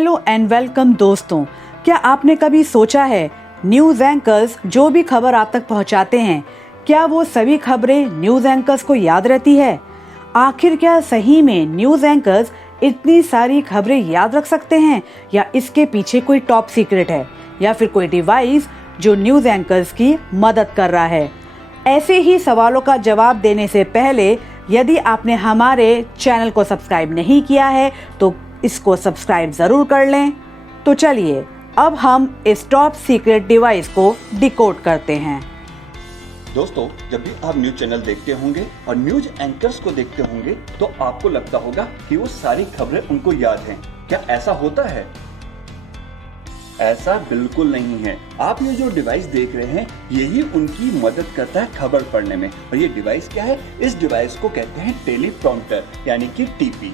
Hello and welcome दोस्तों। क्या आपने कभी सोचा है न्यूज़ एंकर्स जो भी खबर आप तक पहुंचाते हैं, क्या वो सभी खबरें न्यूज़ एंकर्स को याद रहती है? आखिर क्या सही में न्यूज़ एंकर्स इतनी सारी खबरें याद रख सकते हैं, या इसके पीछे कोई टॉप सीक्रेट है, या फिर कोई डिवाइस जो न्यूज़ एंकर्स की मदद कर रहा है? ऐसे ही सवालों का जवाब देने से पहले यदि आपने हमारे चैनल को सब्सक्राइब नहीं किया है तो इसको सब्सक्राइब जरूर कर लें। तो चलिए अब हम इस टॉप सीक्रेट डिवाइस को डिकोड करते हैं। दोस्तों, जब भी आप न्यूज चैनल देखते होंगे और न्यूज एंकर्स को देखते होंगे तो आपको लगता होगा कि वो सारी खबरें उनको याद हैं। क्या ऐसा होता है? ऐसा बिल्कुल नहीं है। आप ये जो डिवाइस देख रहे हैं यही उनकी मदद करता है खबर पढ़ने में। और ये डिवाइस क्या है? इस डिवाइस को कहते हैं टेलीप्रॉम्प्टर यानी कि टीपी।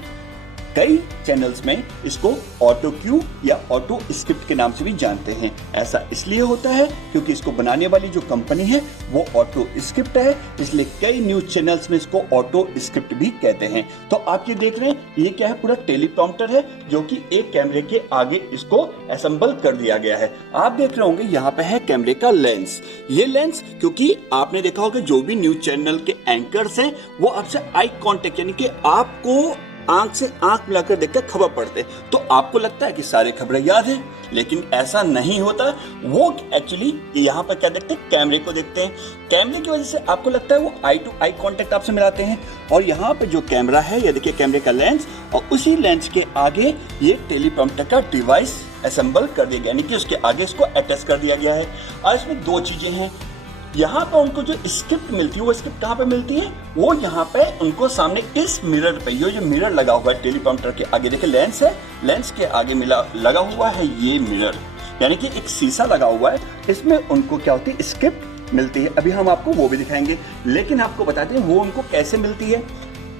कई चैनल्स में इसको ऑटो क्यू या ऑटो स्क्रिप्ट के नाम से भी जानते हैं। ऐसा इसलिए होता है क्योंकि इसको बनाने वाली जो कंपनी है वो ऑटो स्क्रिप्ट है, इसलिए कई न्यूज चैनल्स में इसको ऑटो स्क्रिप्ट भी कहते हैं। तो आप ये देख रहे हैं ये क्या है? पूरा टेलीप्रॉम्प्टर है जो कि एक कैमरे के आगे इसको असेंबल कर दिया गया है। आप देख रहे होंगे यहाँ पे है कैमरे का लेंस। ये लेंस, क्योंकि आपने देखा होगा जो भी न्यूज चैनल के एंकर्स हैं वो आपसे आई कांटेक्ट यानी कि आपको आंख से आंख मिलाकर देखकर खबर पढ़ते, तो आपको लगता है कि सारी खबरें याद हैं, लेकिन ऐसा नहीं होता। वो एक्चुअली यहाँ पर क्या देखते हैं? कैमरे को देखते हैं। कैमरे की वजह से आपको लगता है वो आई टू आई कांटेक्ट आपसे मिलाते हैं। और यहाँ पे जो कैमरा है, ये देखिए कैमरे का लेंस, और उसी लेंस के आगे ये टेलीप्रॉम्प्टर का डिवाइस असेंबल कर दिया गया, यानी कि उसके आगे इसको अटैच कर दिया गया है। और इसमें दो चीजें हैं। यहाँ पे उनको जो स्क्रिप्ट मिलती है वो स्क्रिप्ट कहाँ पे मिलती है? वो यहाँ पे उनको सामने इस मिरर पे, ये जो मिरर लगा हुआ है टेलीप्रॉम्प्टर के आगे, देखिए लेंस है, लेंस के आगे लगा हुआ है ये मिरर, यानी कि एक शीशा लगा हुआ है। इसमें उनको क्या होती है? स्क्रिप्ट मिलती है। अभी हम आपको वो भी दिखाएंगे, लेकिन आपको बताते हैं वो उनको कैसे मिलती है।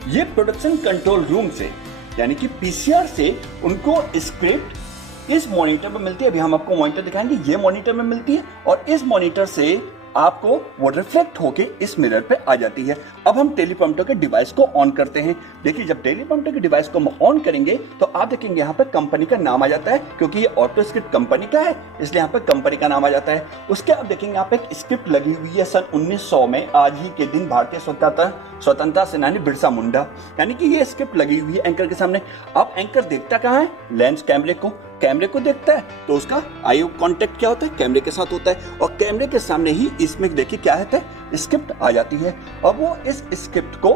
ये प्रोडक्शन कंट्रोल रूम से यानी कि पीसीआर से उनको स्क्रिप्ट इस मॉनिटर में मिलती है। अभी हम आपको मॉनिटर दिखाएंगे, ये मॉनिटर में मिलती है, और इस मॉनिटर से आपको वो रिफ्लेक्ट होके इस मिरर पे आ जाती है। अब हम टेलीप्रॉम्प्टर के डिवाइस को ऑन करते हैं। देखिए, जब टेलीप्रॉम्प्टर के डिवाइस को हम ऑन करेंगे तो आप देखेंगे यहाँ पे कंपनी का नाम आ जाता है, क्योंकि ये ऑटो स्क्रिप्ट कंपनी का है इसलिए यहाँ पे कंपनी का नाम आ जाता है। उसके आप देखेंगे यहाँ पे एक स्क्रिप्ट लगी हुई है सन 1900 में, आज ही के दिन भारतीय स्वतंत्रता सेनानी बिरसा मुंडा, यानी कि ये स्क्रिप्ट लगी हुई है एंकर के सामने। अब एंकर देखता कहाँ है? लेंस कैमरे को देखता है, तो उसका आई कांटेक्ट क्या होता है? कैमरे के साथ होता है, और कैमरे के सामने ही इसमें देखिए क्या है? स्क्रिप्ट आ जाती है। अब वो इस स्क्रिप्ट को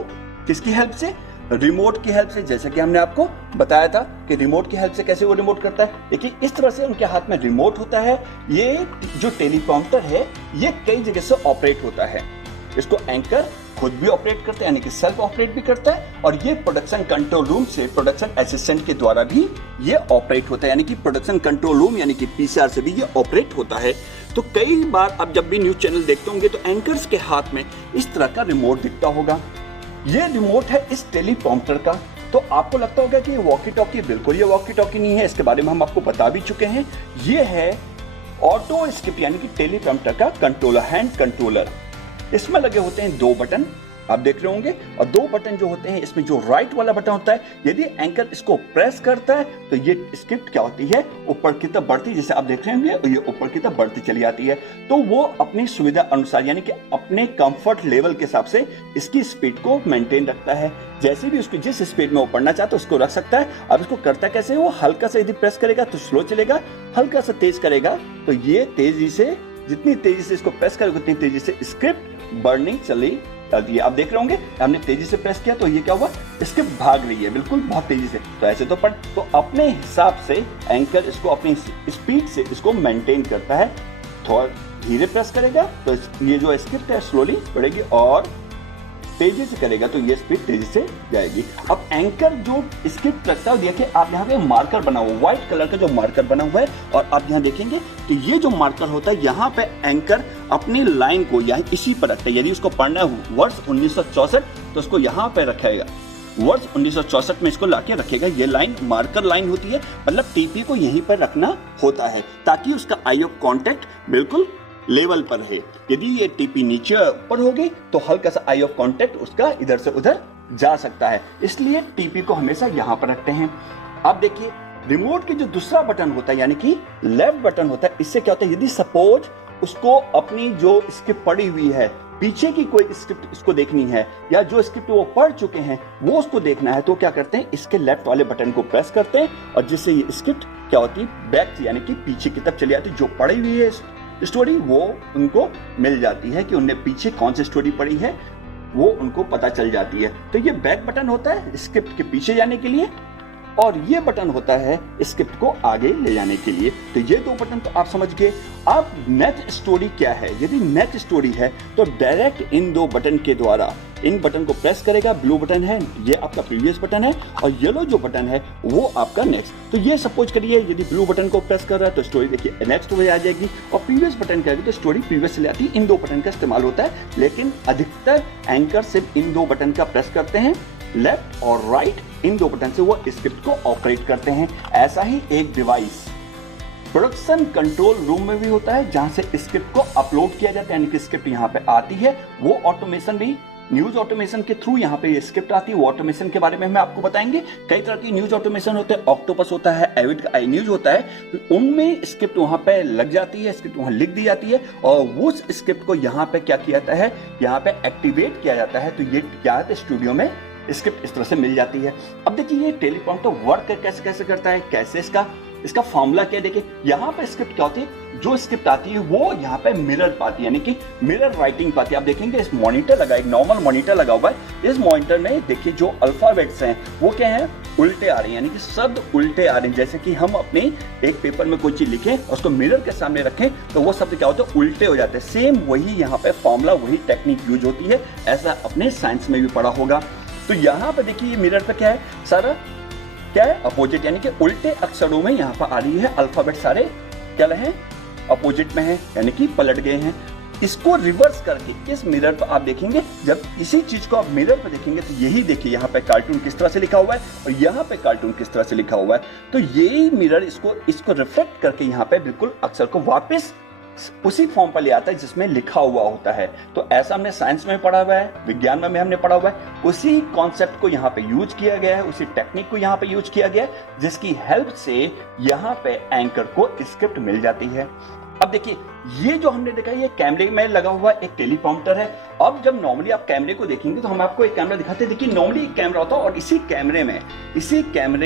किसकी हेल्प से? रिमोट की हेल्प से। जैसे कि हमने आपको बताया था कि रिमोट की हेल्प से कैसे वो रिमोट करता है। देखिए इस तरह से उनके हाथ में रिमोट होता है। ये जो टेलीप्रॉम्प्टर है ये कई जगह से ऑपरेट होता है। इसको एंकर खुद भी ऑपरेट करता है, यानी कि सेल्फ ऑपरेट भी करता है, और ये प्रोडक्शन कंट्रोल रूम से प्रोडक्शन असिस्टेंट के द्वारा भी ये ऑपरेट होता है, यानी कि प्रोडक्शन कंट्रोल रूम यानी कि पीसीआर से भी ये ऑपरेट होता है। तो कई बार आप जब भी न्यूज चैनल देखते होंगे तो एंकर्स के हाथ में इस तरह का रिमोट दिखता होगा। ये रिमोट है इस टेलीप्रॉम्प्टर का। तो आपको लगता होगा कि ये वॉकी टॉकी, बिल्कुल ये वॉकी टॉकी नहीं है, इसके बारे में हम आपको बता भी चुके हैं। ये है ऑटो स्क्रिप्ट यानी कि टेलीप्रॉम्प्टर का कंट्रोलर, हैंड कंट्रोलर। इसमें लगे होते हैं दो बटन, आप देख रहे होंगे, और दो बटन जो होते हैं इसमें जो राइट वाला बटन होता है, यदि एंकर इसको प्रेस करता है तो ये स्क्रिप्ट क्या होती है? ऊपर की तरफ बढ़ती, जैसे आप देख रहे होंगे ये ऊपर की तरफ बढ़ती चली आती है। तो वो अपनी सुविधा अनुसार यानी कि अपने कंफर्ट लेवल के हिसाब से इसकी स्पीड को मेंटेन रखता है। जैसे भी उसको जिस स्पीड में वो पढ़ना चाहता है उसको रख सकता है। अब इसको करता कैसे? वो हल्का सा यदि प्रेस करेगा तो स्लो चलेगा, हल्का सा तेज करेगा तो ये तेजी से, जितनी तेजी से इसको प्रेस करेगा उतनी तेजी से स्क्रिप्ट बर्निंग चली जाती है। आप देख रहे होंगे हमने तेजी से प्रेस किया तो ये क्या हुआ? स्क्रिप्ट भाग रही है बिल्कुल बहुत तेजी से। तो ऐसे तो पढ़, तो अपने हिसाब से एंकर इसको अपनी स्पीड से इसको मेंटेन करता है। थोड़ा धीरे प्रेस करेगा तो ये जो स्क्रिप्ट है स्लोली बढ़ेगी, और तेजी से करेगा तो ये स्पीड तेजी से जाएगी। अब एंकर जो स्क्रिप्ट रखता है, देखिए आप यहाँ पे मार्कर बना हुआ, व्हाइट कलर का जो मार्कर बना हुआ है, और आप यहाँ देखेंगे तो ये जो मार्कर होता है यहाँ पे एंकर अपनी लाइन को यहाँ इसी पर रखता है। यदि उसको पढ़ना है वर्ष 1964 तो उसको यहाँ पे रखेगा, वर्ष 1964 में इसको लाके रखेगा। ये लाइन मार्कर लाइन होती है, मतलब टीपी को यहीं पर रखना होता है ताकि उसका आई ऑफ कॉन्टेक्ट बिल्कुल लेवल पर है। यदि ये टीपी नीचे ऊपर होगी तो हल्का सा आई ऑफ कांटेक्ट उसका इधर से उधर जा सकता है, इसलिए टीपी को हमेशा यहाँ पर रखते हैं। अब देखिए रिमोट की जो दूसरा बटन होता है यानी कि लेफ्ट बटन होता है, इससे क्या होता है, यदि सपोज उसको अपनी जो स्क्रिप्ट पड़ी हुई है, पीछे की कोई स्क्रिप्ट इसको देखनी है या जो स्क्रिप्ट वो पढ़ चुके हैं वो उसको देखना है, तो क्या करते हैं, इसके लेफ्ट वाले बटन को प्रेस करते हैं और जिससे ये स्क्रिप्ट क्या होती है, बैक यानी कि पीछे की तरफ चली जाती है। जो पढ़ी हुई है स्टोरी वो उनको मिल जाती है कि उनने पीछे कौन सी स्टोरी पढ़ी है, वो उनको पता चल जाती है। तो ये बैक बटन होता है स्क्रिप्ट के पीछे जाने के लिए और ये बटन होता है स्क्रिप्ट को आगे ले जाने के लिए। तो ये दो बटन तो आप समझ गए। अब नेक्स्ट स्टोरी क्या है, यदि नेक्स्ट स्टोरी है तो डायरेक्ट इन दो बटन के द्वारा इन बटन को प्रेस करेगा। ब्लू बटन है ये आपका प्रीवियस बटन है और येलो जो बटन है वो आपका नेक्स्ट। तो ये सपोज करिए यदि ब्लू बटन को प्रेस कर रहा है तो स्टोरी देखिए नेक्स्ट हो जाएगी और प्रीवियस बटन करेगी तो स्टोरी प्रीवियस चली आती है। इन दो बटन का इस्तेमाल होता है, लेकिन अधिकतर एंकर सिर्फ इन दो बटन का प्रेस करते हैं, लेफ्ट और राइट, इन दो बटन से वो स्क्रिप्ट को ऑपरेट करते हैं। ऐसा ही एक डिवाइस प्रोडक्शन कंट्रोल रूम में भी होता है जहां से स्क्रिप्ट को अपलोड किया जाता है, यानी कि स्क्रिप्ट यहाँ पे आती है। वो ऑटोमेशन भी न्यूज ऑटोमेशन के थ्रू यहाँ पे ये स्क्रिप्ट आती है। वो ऑटोमेशन के बारे में हम आपको बताएंगे। कई तरह की न्यूज ऑटोमेशन होते हैं, ऑक्टोपस होता है, एविड का आई न्यूज होता है, तो उनमें स्क्रिप्ट वहां पे लग जाती है, स्क्रिप्ट वहां लिख दी जाती है और उस स्क्रिप्ट को यहाँ पे क्या किया जाता है, यहाँ पे एक्टिवेट किया जाता है। तो ये क्या है, स्टूडियो में स्क्रिप्ट इस तरह से मिल जाती है। अब देखिए ये टेलीप्रॉम्प्टर वर्क कैसे कैसे करता है, कैसे इसका फॉर्मूला क्या है। देखिए यहाँ पे स्क्रिप्ट क्या होती है, जो स्क्रिप्ट आती है वो यहाँ पे मिरर पाती है, यानी कि मिरर राइटिंग पाती है। आप देखेंगे इस मॉनिटर लगा, एक नॉर्मल मॉनिटर लगा हुआ है। इस मॉनिटर में देखिए जो अल्फाबेट्स हैं वो क्या है, उल्टे आ रहे हैं, यानी कि शब्द उल्टे आ रहे हैं। जैसे कि हम अपने एक पेपर में कोई चीज लिखें और उसको मिरर के सामने रखें तो वो शब्द क्या होता है, उल्टे हो जाते हैं। सेम वही यहाँ पे फॉर्मूला, वही टेक्निक यूज होती है। ऐसा अपने साइंस में भी पढ़ा होगा। तो यहाँ पे देखिए ये मिरर पे क्या है, सारा क्या है, अपोजिट, यानी कि उल्टे अक्षरों में यहाँ पर आ रही है। अल्फाबेट सारे क्या रहे, अपोजिट में है, यानी कि पलट गए हैं। इसको रिवर्स करके इस मिरर पर आप देखेंगे, जब इसी चीज को आप मिरर पर देखेंगे तो यही देखिए यहाँ पे कार्टून किस तरह से लिखा हुआ है और यहाँ पे कार्टून किस तरह से लिखा हुआ है। तो यही मिरर इसको रिफ्लेक्ट करके यहाँ पे बिल्कुल अक्षर को वापस उसी फॉर्म पर ले आता है जिसमें लिखा हुआ होता है। तो ऐसा हमने साइंस में पढ़ा हुआ है, विज्ञान में हमने पढ़ा हुआ है। उसी कॉन्सेप्ट को यहाँ पे यूज किया गया है, उसी टेक्निक को यहाँ पे यूज किया गया है, जिसकी हेल्प से यहाँ पे एंकर को स्क्रिप्ट मिल जाती है। अब देखिए ये जो हमने देखा ये कैमरे में लगा हुआ एक टेलीप्रॉम्प्टर है। अब जब नॉर्मली आप कैमरे को देखेंगे तो हम आपको एक कैमरा दिखाते हैं। देखिए नॉर्मली एक कैमरा होता है और इसी कैमरे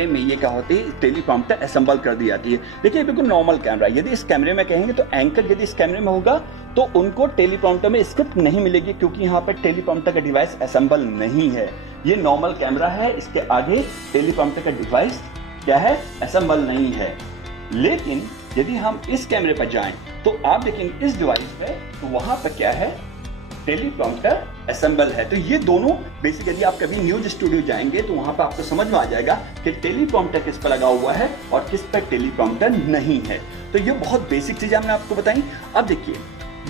में ये क्या होती है, टेलीप्रॉम्प्टर असेंबल कर दी जाती है। देखिए बिल्कुल नॉर्मल कैमरा, यदि इस कैमरे में कहेंगे तो एंकर यदि इस कैमरे में होगा तो उनको टेलीप्रॉम्प्टर में स्क्रिप्ट नहीं मिलेगी, क्योंकि यहाँ पर टेलीप्रॉम्प्टर का डिवाइस असेंबल नहीं है। ये नॉर्मल कैमरा है, इसके आगे टेलीप्रॉम्प्टर का डिवाइस क्या है, असेंबल नहीं है। लेकिन यदि हम इस कैमरे पर जाएं तो आप देखेंगे इस डिवाइस पे तो वहां पर क्या है, टेलीप्रॉम्प्टर असेंबल है। तो ये दोनों बेसिक, यदि आप कभी न्यूज स्टूडियो जाएंगे तो वहां पर आपको समझ में आ जाएगा कि टेलीप्रॉम्प्टर किस पर लगा हुआ है और किस पर टेलीप्रॉम्प्टर नहीं है। तो ये बहुत बेसिक चीजें हमने आपको बताई। अब देखिए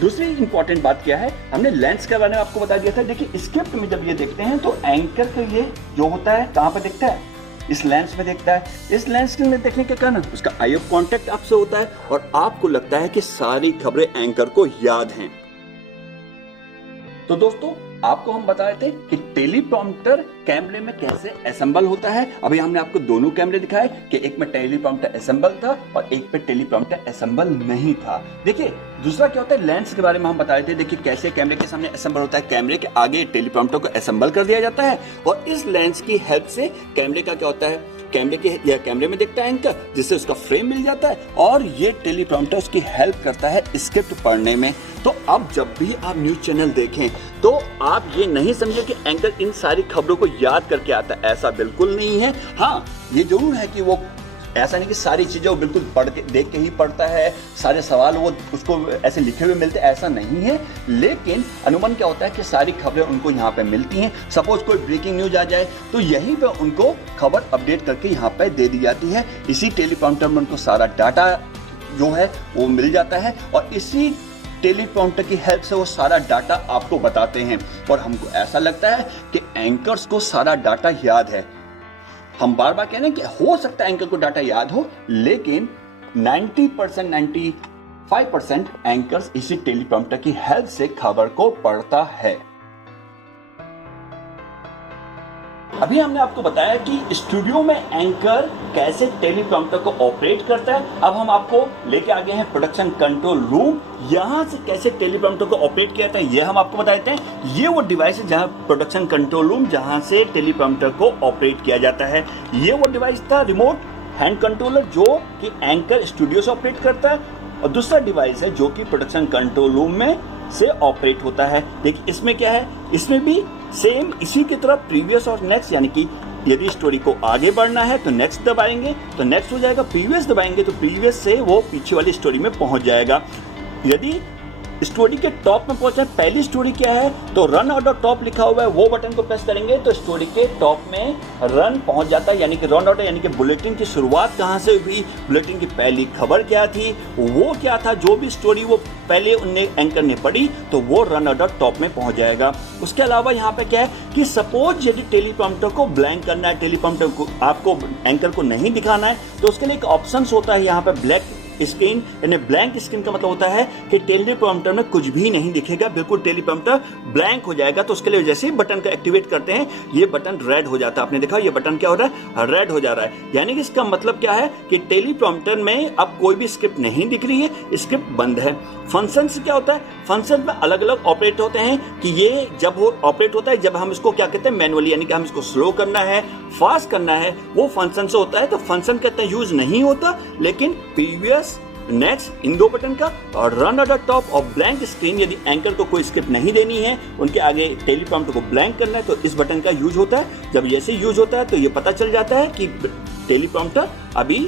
दूसरी इंपॉर्टेंट बात क्या है, हमने लेंस के बारे में आपको बता दिया था। देखिए स्क्रिप्ट में जब ये देखते हैं तो एंकर का ये जो होता है कहां पर दिखता है, इस लेंस में देखता है। इस लेंस में देखने के कारण उसका आई ऑफ कांटेक्ट आपसे होता है और आपको लगता है कि सारी खबरें एंकर को याद हैं। तो दोस्तों आपको हम बता रहे थे कि टेलीप्रॉम्प्टर कैमरे में कैसे असेंबल होता है। अभी हमने आपको दोनों कैमरे दिखाए कि एक में टेलीप्रॉम्प्टर असेंबल था और एक पे टेलीप्रॉम्प्टर असेंबल नहीं था। देखिए दूसरा क्या होता है, लेंस के बारे में हम बता रहे थे। देखिए कैसे कैमरे के सामने असेंबल होता है, कैमरे के आगे टेलीप्रॉम्प्टर को असेंबल कर दिया जाता है और इस लेंस की हेल्प से कैमरे का क्या होता है, कैमरे में दिखता है एंकर, जिससे उसका फ्रेम मिल जाता है और ये टेलीप्रॉम्प्टर उसकी हेल्प करता है स्क्रिप्ट पढ़ने में। तो अब जब भी आप न्यूज चैनल देखें तो आप ये नहीं समझे कि एंकर इन सारी खबरों को याद करके आता है, ऐसा बिल्कुल नहीं है। हाँ ये जरूर है कि वो ऐसा नहीं कि सारी चीजें वो बिल्कुल पढ़ के देख के ही पढ़ता है, सारे सवाल वो उसको ऐसे लिखे हुए मिलते, ऐसा नहीं है। लेकिन अनुमान क्या होता है कि सारी खबरें उनको यहाँ पे मिलती हैं। सपोज कोई ब्रेकिंग न्यूज आ जाए तो यहीं पे उनको खबर अपडेट करके यहाँ पे दे दी जाती है। इसी टेलीप्रॉम्प्टर में उनको सारा डाटा जो है वो मिल जाता है और इसी टेलीप्रॉम्प्टर की हेल्प से वो सारा डाटा आपको बताते हैं। और हमको ऐसा लगता है कि एंकर्स को सारा डाटा याद है। हम बार बार कह रहे हैं कि हो सकता है एंकर को डाटा याद हो, लेकिन 90% 95% एंकर्स इसी टेलीप्रॉम्प्टर की हेल्प से खबर को पढ़ता है। अभी हमने आपको बताया कि स्टूडियो में एंकर कैसे टेलीप्रॉम्प्टर को ऑपरेट करता है। अब हम आपको लेके आ गए हैं प्रोडक्शन कंट्रोल रूम। यहाँ से कैसे टेलीप्रॉम्प्टर को ऑपरेट किया जाता है ये हम आपको बता देते हैं। ये वो डिवाइस है जहाँ प्रोडक्शन कंट्रोल रूम, जहाँ से टेलीप्रॉम्प्टर को ऑपरेट किया जाता है। ये वो डिवाइस था रिमोट हैंड कंट्रोलर जो कि एंकर स्टूडियो से ऑपरेट करता है, और दूसरा डिवाइस है जो कि प्रोडक्शन कंट्रोल रूम में से ऑपरेट होता है। देखिए इसमें क्या है, इसमें भी सेम इसी की तरह प्रीवियस और नेक्स्ट, यानी कि यदि स्टोरी को आगे बढ़ना है तो नेक्स्ट दबाएंगे तो नेक्स्ट हो जाएगा, प्रीवियस दबाएंगे तो प्रीवियस से वो पीछे वाली स्टोरी में पहुंच जाएगा। यदि स्टोरी के टॉप में पहुंचा, पहली स्टोरी क्या है तो रन ऑर्डर टॉप लिखा हुआ है, वो बटन को प्रेस करेंगे तो स्टोरी के टॉप में रन पहुंच जाता है, यानी कि रन ऑर्डर, यानी कि बुलेटिन की शुरुआत कहां से हुई, बुलेटिन की पहली खबर क्या थी, वो क्या था, जो भी स्टोरी वो पहले उनने एंकर ने पढ़ी तो वो रन ऑर्डर टॉप में पहुंच जाएगा। उसके अलावा यहाँ पे क्या है कि सपोज यदि टेलीप्रॉम्प्टर को ब्लैंक करना है, टेलीप्रॉम्प्टर को आपको एंकर को नहीं दिखाना है, तो उसके लिए एक ऑप्शन होता है यहाँ पे ब्लैक स्क्रीन, यानी ब्लैंक स्क्रीन का मतलब होता है कि टेलीप्रॉम्प्टर में कुछ भी नहीं दिखेगा, बिल्कुल टेलीप्रॉम्प्टर ब्लैंक हो जाएगा। तो उसके लिए जैसे ही बटन का एक्टिवेट करते हैं ये बटन रेड हो जाता है। आपने देखा ये बटन क्या हो रहा है, रेड हो जा रहा है, यानी कि इसका मतलब क्या है कि टेलीप्रॉम्प्टर में अब कोई भी स्क्रिप्ट नहीं दिख रही है, स्क्रिप्ट बंद है। फंक्शन से क्या होता है, फंक्शन में अलग अलग ऑपरेट होते हैं कि ये जब वो ऑपरेट होता है जब हम इसको क्या कहते हैं मैनुअली, यानी कि हम इसको स्लो करना है, फास्ट करना है, वो फंक्शन से होता है। तो फंक्शन का इतना यूज नहीं होता, लेकिन प्रीवियस नेक्स्ट इन दो बटन का और रन ऑर्डर टॉप और ब्लैंक स्क्रीन, यदि एंकर को कोई स्क्रिप्ट नहीं देनी है, उनके आगे टेलीप्रॉम्प्टर को ब्लैंक करना है तो इस बटन का यूज होता है। जब ऐसे यूज होता है तो ये पता चल जाता है कि टेलीप्रॉम्प्टर अभी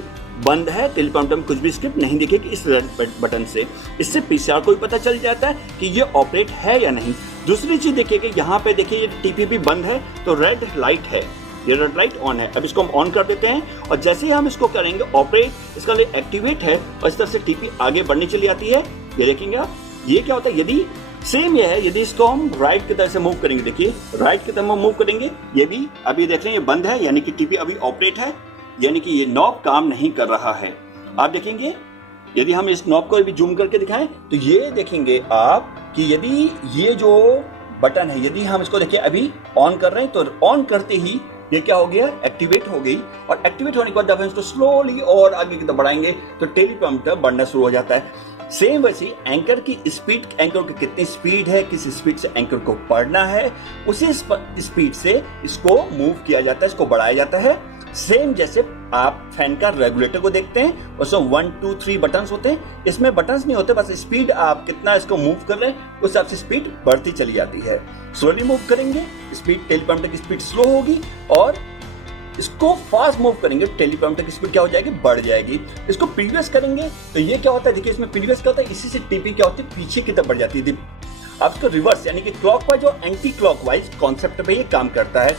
बंद है, टेलीप्रॉम्प्टर में कुछ भी स्क्रिप्ट नहीं दिखेगी इस रेड बटन से। इससे पीसीआर को भी पता चल जाता है कि ये ऑपरेट है या नहीं। दूसरी चीज देखिए कि यहाँ पे देखिए ये टीपीपी बंद है तो रेड लाइट है, ये रेड लाइट ऑन है। अब इसको हम ऑन कर देते हैं और जैसे ही हम इसको करेंगे ऑपरेट, इसका लिए एक्टिवेट है और इस तरह से टीपी आगे बढ़नी चली आती है। ये देखेंगे आप, ये क्या होता है, यदि सेम ये है, यदि इसको हम राइट की तरफ से मूव करेंगे, देखिए राइट की तरफ मूव करेंगे, ये भी अभी देख रहे हैं ये बंद है, यानी कि टीपी अभी ऑपरेट है, यानी कि ये नॉब काम नहीं कर रहा है। आप देखेंगे यदि हम इस नॉब को भी जूम करके दिखाएं तो ये देखेंगे आप कि यदि ये जो बटन है, यदि हम इसको देखिए अभी ऑन कर रहे हैं तो ऑन करते ही ये क्या हो गया, एक्टिवेट हो गई। और एक्टिवेट होने के बाद जब हम इसको स्लोली और आगे की तरफ बढ़ाएंगे तो टेलीप्रॉम्प्टर बढ़ना शुरू हो जाता है। सेम वैसे ही एंकर की स्पीड, एंकर की कितनी स्पीड है, किस स्पीड से एंकर को पढ़ना है, उसी स्पीड से इसको मूव किया जाता है, इसको बढ़ाया जाता है। सेम जैसे आप फैन का रेगुलेटर को देखते हैं, उसमें 1 2 3 बटन्स होते हैं, इसमें बटन्स नहीं होते, बस स्पीड आप कितना इसको मूव कर रहे हैं उस हिसाब से स्पीड बढ़ती चली जाती है। स्लोली मूव करेंगे स्पीड, टेलीप्रॉम्प्टर की स्पीड स्लो होगी, और इसको फास्ट मूव करेंगे टेलीप्रॉम्प्टर की स्पीड क्या हो जाएगी, बढ़ जाएगी। इसको प्रीवियस करेंगे तो ये क्या होता है, देखिए इसमें प्रीवियस क्या होता है, इसी से टीपी क्या होती है पीछे की तरफ बढ़ जाती है। अब इसको रिवर्स यानी कि क्लॉकवाइज और एंटी क्लॉकवाइज कॉन्सेप्ट पे ये काम करता है।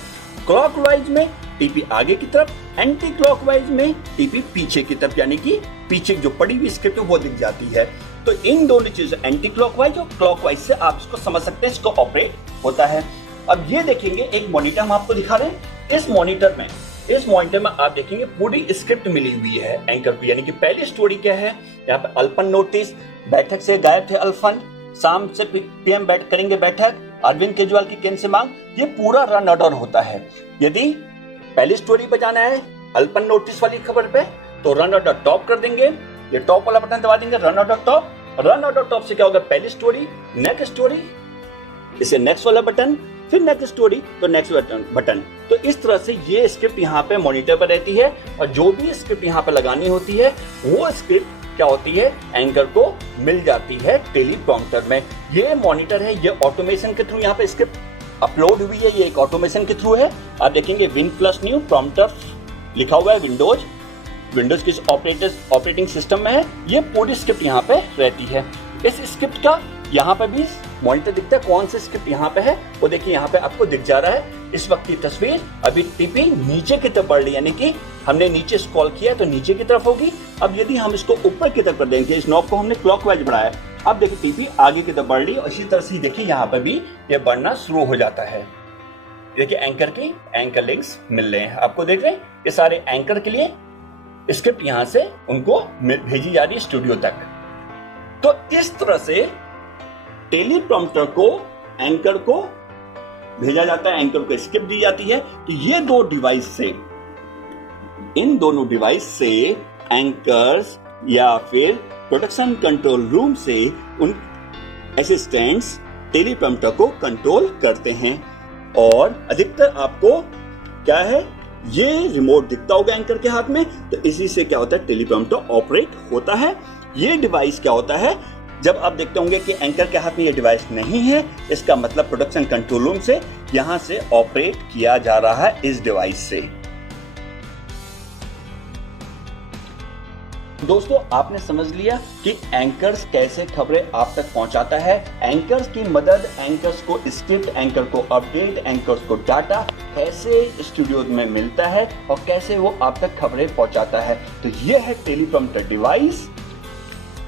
क्लॉकवाइज में टीपी आगे की तरफ, एंटी क्लॉकवाइज में टीपी पीछे की तरफ, यानी कि पीछे जो पड़ी हुई स्क्रिप्ट है वो दिख जाती है। तो इन दोनों चीजों एंटी क्लॉकवाइज और क्लॉकवाइज से आप इसको समझ सकते हैं, इसको ऑपरेट होता है। अब ये देखेंगे एक मॉनिटर हम आपको दिखा रहे हैं, इस मॉनिटर में आप देखेंगे पूरी स्क्रिप्ट मिली हुई है एंकर को, यानी कि पहली स्टोरी क्या है, यहाँ पे अल्पन नोटिस, बैठक से गायब थे अल्पन, शाम से पीएम करेंगे बैठक, अरविंद केजरीवाल की केंद्र से मांग, ये पूरा रन ऑर्डर होता है। यदि पहली स्टोरी पे जाना है अल्पन नोटिस वाली खबर पे तो रन ऑर्डर टॉप कर देंगे, ये टॉप वाला बटन दबा देंगे, run order top. Run order top से क्या होगा, पहली स्टोरी, नेक्स्ट स्टोरी, इसे नेक्स्ट वाला बटन, फिर नेक्स्ट स्टोरी तो नेक्स्ट बटन। तो इस तरह से ये स्क्रिप्ट यहाँ पे मॉनिटर पर रहती है, और जो भी स्क्रिप्ट यहाँ पे लगानी होती है वो स्क्रिप्ट क्या होती है, एंकर को मिल जाती है टेलीप्रॉम्प्टर में। ये मॉनिटर है, ये ऑटोमेशन के थ्रू यहाँ पे स्क्रिप्ट अपलोड हुई है, ये एक ऑटोमेशन के थ्रू है। आप देखेंगे विन प्लस न्यू प्रॉम्प्टर लिखा हुआ है, विंडोज किस ऑपरेटिंग सिस्टम में है, ये पूरी स्क्रिप्ट यहाँ पे रहती है। इस स्क्रिप्ट का यहाँ पे भी मॉनिटर दिखता है, कौन सी स्क्रिप्ट यहाँ पे है वो देखिए यहाँ पे आपको दिख जा रहा है। इस वक्त की तस्वीर अभी टीपी नीचे की तरफ बढ़ रही, यानी कि हमने नीचे स्क्रॉल किया तो नीचे की तरफ होगी। अब यदि हम इसको ऊपर की तरफ कर देंगे, इस नॉब को हमने क्लॉकवाइज बढ़ाया, अब देखिए टीपी आगे की तरफ बढ़ रही और इसी तरह से देखिए यहाँ पे भी ये बढ़ना शुरू हो जाता है। देखिए एंकर लिंक्स मिल रहे हैं आपको, देख रहे हैं ये सारे एंकर के लिए स्क्रिप्ट यहाँ से उनको भेजी जा रही है स्टूडियो तक। तो इस तरह से टेलीप्रॉम्प्टर को एंकर को भेजा जाता है, एंकर को स्क्रिप्ट दी जाती है। तो ये दो डिवाइस से, इन दोनों डिवाइस से एंकर्स या फिर प्रोडक्शन कंट्रोल रूम से उन असिस्टेंट्स टेलीप्रॉम्प्टर को कंट्रोल करते हैं। और अधिकतर आपको क्या है, ये रिमोट दिखता होगा एंकर के हाथ में, तो इसी से क्या होता है, टेलीप्रॉम्प्टर ऑपरेट होता है। ये डिवाइस क्या होता है, जब आप देखते होंगे कि एंकर के हाथ में ये डिवाइस नहीं है, इसका मतलब प्रोडक्शन कंट्रोल रूम से यहां से ऑपरेट किया जा रहा है इस डिवाइस से। दोस्तों, आपने समझ लिया कि एंकर्स कैसे खबरें आप तक पहुंचाता है। एंकर्स की मदद, एंकर्स को स्क्रिप्ट, एंकर को अपडेट, एंकर्स को डाटा कैसे स्टूडियो में मिलता है और कैसे वो आप तक खबरें पहुंचाता है। तो ये है टेलीप्रॉम्प्टर डिवाइस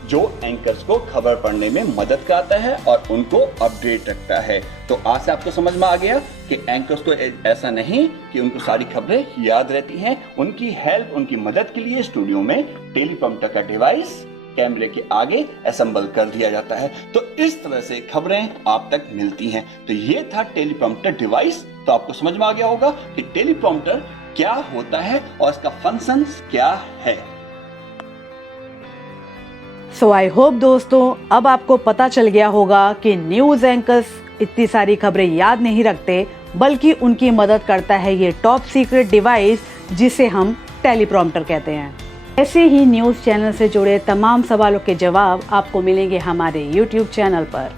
जो एंकर्स को खबर पढ़ने में मदद करता है और उनको अपडेट रखता है। तो आज से आपको समझ में आ गया कि एंकर्स को ऐसा नहीं कि उनको सारी खबरें याद रहती हैं, उनकी हेल्प, उनकी मदद के लिए स्टूडियो में टेलीप्रॉम्प्टर का डिवाइस कैमरे के आगे असेंबल कर दिया जाता है। तो इस तरह से खबरें आप तक मिलती हैं। तो ये था टेलीप्रॉम्प्टर डिवाइस। तो आपको समझ में आ गया होगा कि टेलीप्रॉम्प्टर क्या होता है और इसका फंक्शंस क्या है। सो आई होप दोस्तों, अब आपको पता चल गया होगा कि न्यूज़ एंकर्स इतनी सारी खबरें याद नहीं रखते, बल्कि उनकी मदद करता है ये टॉप सीक्रेट डिवाइस जिसे हम टेलीप्रॉम्प्टर कहते हैं। ऐसे ही न्यूज़ चैनल से जुड़े तमाम सवालों के जवाब आपको मिलेंगे हमारे यूट्यूब चैनल पर।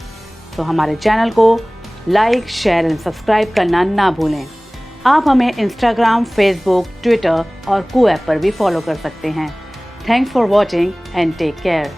तो हमारे चैनल को लाइक, शेयर एंड सब्सक्राइब करना ना भूलें। आप हमें इंस्टाग्राम, फेसबुक, ट्विटर और कू ऐप पर भी फॉलो कर सकते हैं। Thanks for watching and take care.